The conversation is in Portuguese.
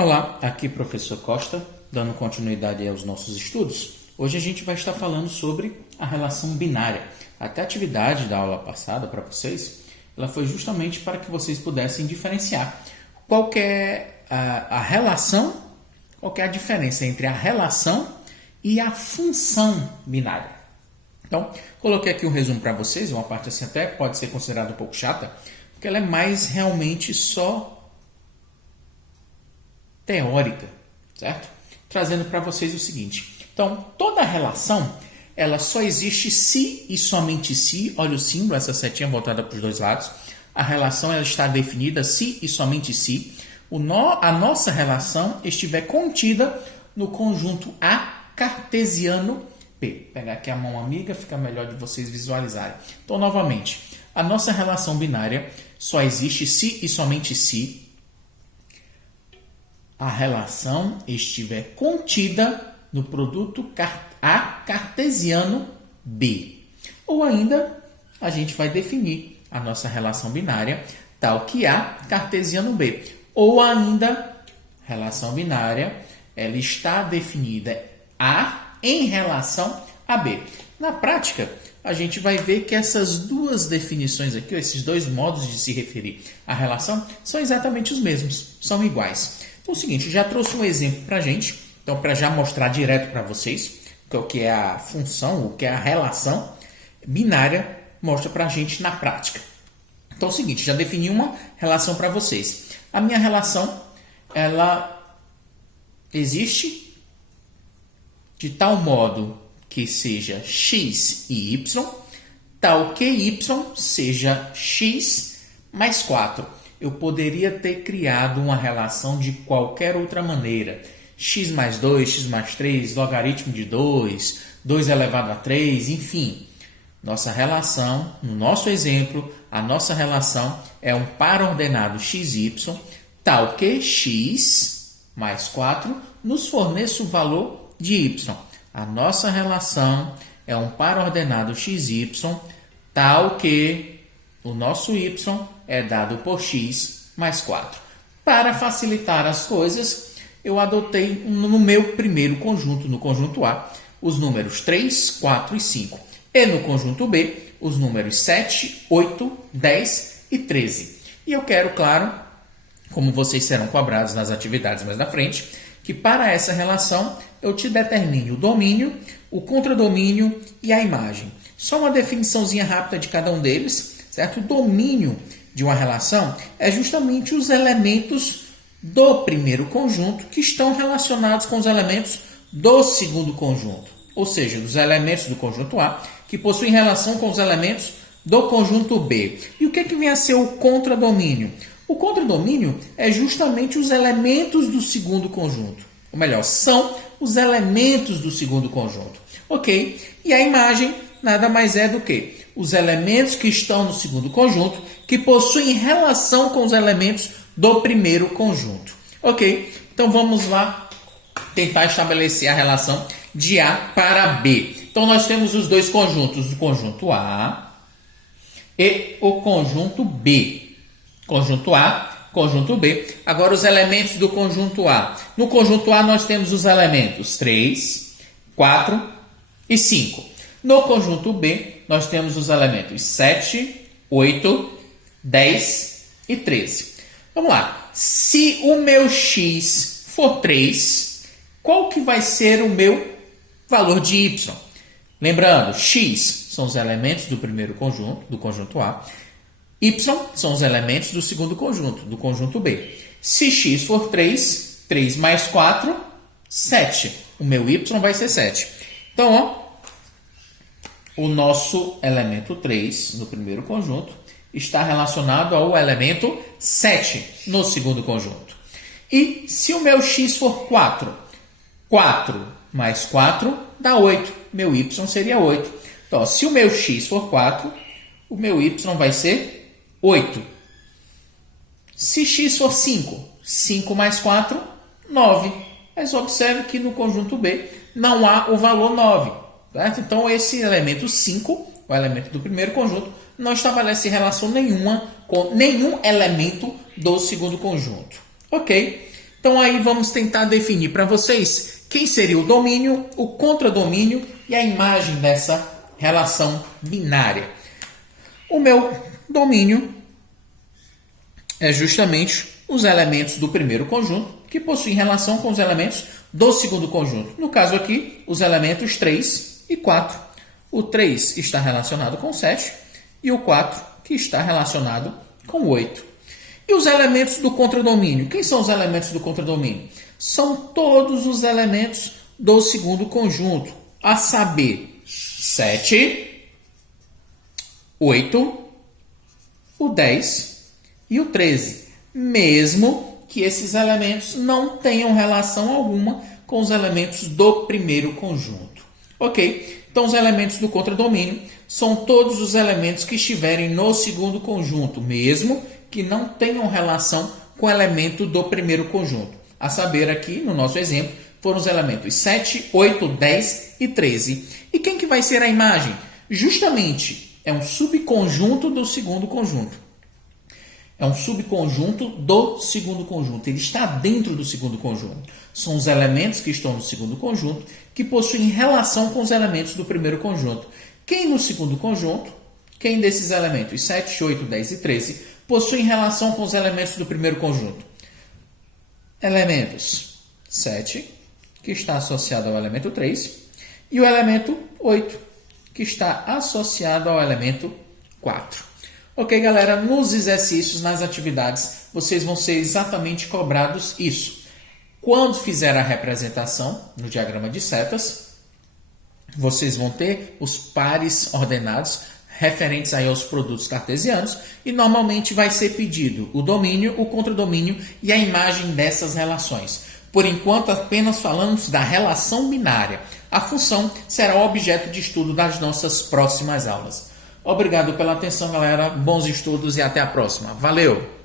Olá, aqui professor Costa, dando continuidade aos nossos estudos. Hoje a gente vai estar falando sobre a relação binária. Até a atividade da aula passada para vocês, ela foi justamente para que vocês pudessem diferenciar qual que é a relação, qual que é a diferença entre a relação e a função binária. Então, coloquei aqui um resumo para vocês, uma parte assim até pode ser considerada um pouco chata, porque ela é mais realmente só teórica, certo? Trazendo para vocês o seguinte. Então, toda relação, ela só existe se e somente se, olha o símbolo, essa setinha voltada para os dois lados, a relação ela está definida se e somente se a nossa relação estiver contida no conjunto A cartesiano P. Vou pegar aqui a mão amiga, fica melhor de vocês visualizarem. Então, novamente, a nossa relação binária só existe se e somente se a relação estiver contida no produto A cartesiano B. Ou ainda, a gente vai definir a nossa relação binária tal que A cartesiano B. Ou ainda, relação binária, ela está definida A em relação a B. Na prática, a gente vai ver que essas duas definições aqui, esses dois modos de se referir à relação, são exatamente os mesmos, são iguais. Então é o seguinte, eu já trouxe um exemplo para a gente, então para já mostrar direto para vocês o que é a função, o que é a relação binária, mostra para a gente na prática. Então é o seguinte, já defini uma relação para vocês. A minha relação, ela existe de tal modo que seja x e y, tal que y seja x mais 4. Eu poderia ter criado uma relação de qualquer outra maneira. X mais 2, x mais 3, logaritmo de 2, 2 elevado a 3, enfim. Nossa relação, no nosso exemplo, a nossa relação é um par ordenado xy, tal que x mais 4 nos forneça o valor de y. A nossa relação é um par ordenado xy, tal que o nosso y é dado por x mais 4. Para facilitar as coisas, eu adotei no meu primeiro conjunto, no conjunto A, os números 3, 4 e 5. E no conjunto B, os números 7, 8, 10 e 13. E eu quero, claro, como vocês serão cobrados nas atividades mais na frente, que para essa relação eu te determine o domínio, o contradomínio e a imagem. Só uma definiçãozinha rápida de cada um deles, certo? O domínio de uma relação é justamente os elementos do primeiro conjunto que estão relacionados com os elementos do segundo conjunto. Ou seja, dos elementos do conjunto A que possuem relação com os elementos do conjunto B. E o que vem a ser o contradomínio? O contradomínio é justamente os elementos do segundo conjunto. Ou melhor, são os elementos do segundo conjunto. Ok? E a imagem nada mais é do que os elementos que estão no segundo conjunto que possuem relação com os elementos do primeiro conjunto. Ok? Então vamos lá tentar estabelecer a relação de A para B. Então nós temos os dois conjuntos, o conjunto A e o conjunto B. Conjunto A, conjunto B. Agora os elementos do conjunto A. No conjunto A nós temos os elementos 3, 4 e 5. No conjunto B nós temos os elementos 7, 8, 10 e 13. Vamos lá. Se o meu x for 3, qual que vai ser o meu valor de y? Lembrando, x são os elementos do primeiro conjunto, do conjunto A. Y são os elementos do segundo conjunto, do conjunto B. Se x for 3, 3 mais 4, 7. O meu y vai ser 7. Então, ó, o nosso elemento 3 no primeiro conjunto está relacionado ao elemento 7 no segundo conjunto. E se o meu x for 4, 4 mais 4 dá 8. Meu y seria 8. Então, se o meu x for 4, o meu y vai ser 8. Se x for 5, 5 mais 4, 9. Mas observe que no conjunto B não há o valor 9. Certo? Então, esse elemento 5, o elemento do primeiro conjunto, não estabelece relação nenhuma com nenhum elemento do segundo conjunto. Ok? Então aí vamos tentar definir para vocês quem seria o domínio, o contradomínio e a imagem dessa relação binária. O meu domínio é justamente os elementos do primeiro conjunto que possuem relação com os elementos do segundo conjunto. No caso aqui, os elementos 3 e 4. O 3 está relacionado com 7 e o 4 que está relacionado com 8. E os elementos do contradomínio? Quem são os elementos do contradomínio? São todos os elementos do segundo conjunto, a saber, 7, 8, o 10 e o 13, mesmo que esses elementos não tenham relação alguma com os elementos do primeiro conjunto. Ok? Então, os elementos do contradomínio são todos os elementos que estiverem no segundo conjunto, mesmo que não tenham relação com o elemento do primeiro conjunto. A saber, aqui, no nosso exemplo, foram os elementos 7, 8, 10 e 13. E quem que vai ser a imagem? Justamente, é um subconjunto do segundo conjunto. É um subconjunto do segundo conjunto. Ele está dentro do segundo conjunto. São os elementos que estão no segundo conjunto que possuem relação com os elementos do primeiro conjunto. Quem no segundo conjunto, quem desses elementos 7, 8, 10 e 13 possuem relação com os elementos do primeiro conjunto? Elementos 7, que está associado ao elemento 3, e o elemento 8, que está associado ao elemento 4. Ok, galera? Nos exercícios, nas atividades, vocês vão ser exatamente cobrados isso. Quando fizer a representação no diagrama de setas, vocês vão ter os pares ordenados referentes aí aos produtos cartesianos e normalmente vai ser pedido o domínio, o contradomínio e a imagem dessas relações. Por enquanto, apenas falamos da relação binária. A função será o objeto de estudo das nossas próximas aulas. Obrigado pela atenção, galera. Bons estudos e até a próxima. Valeu!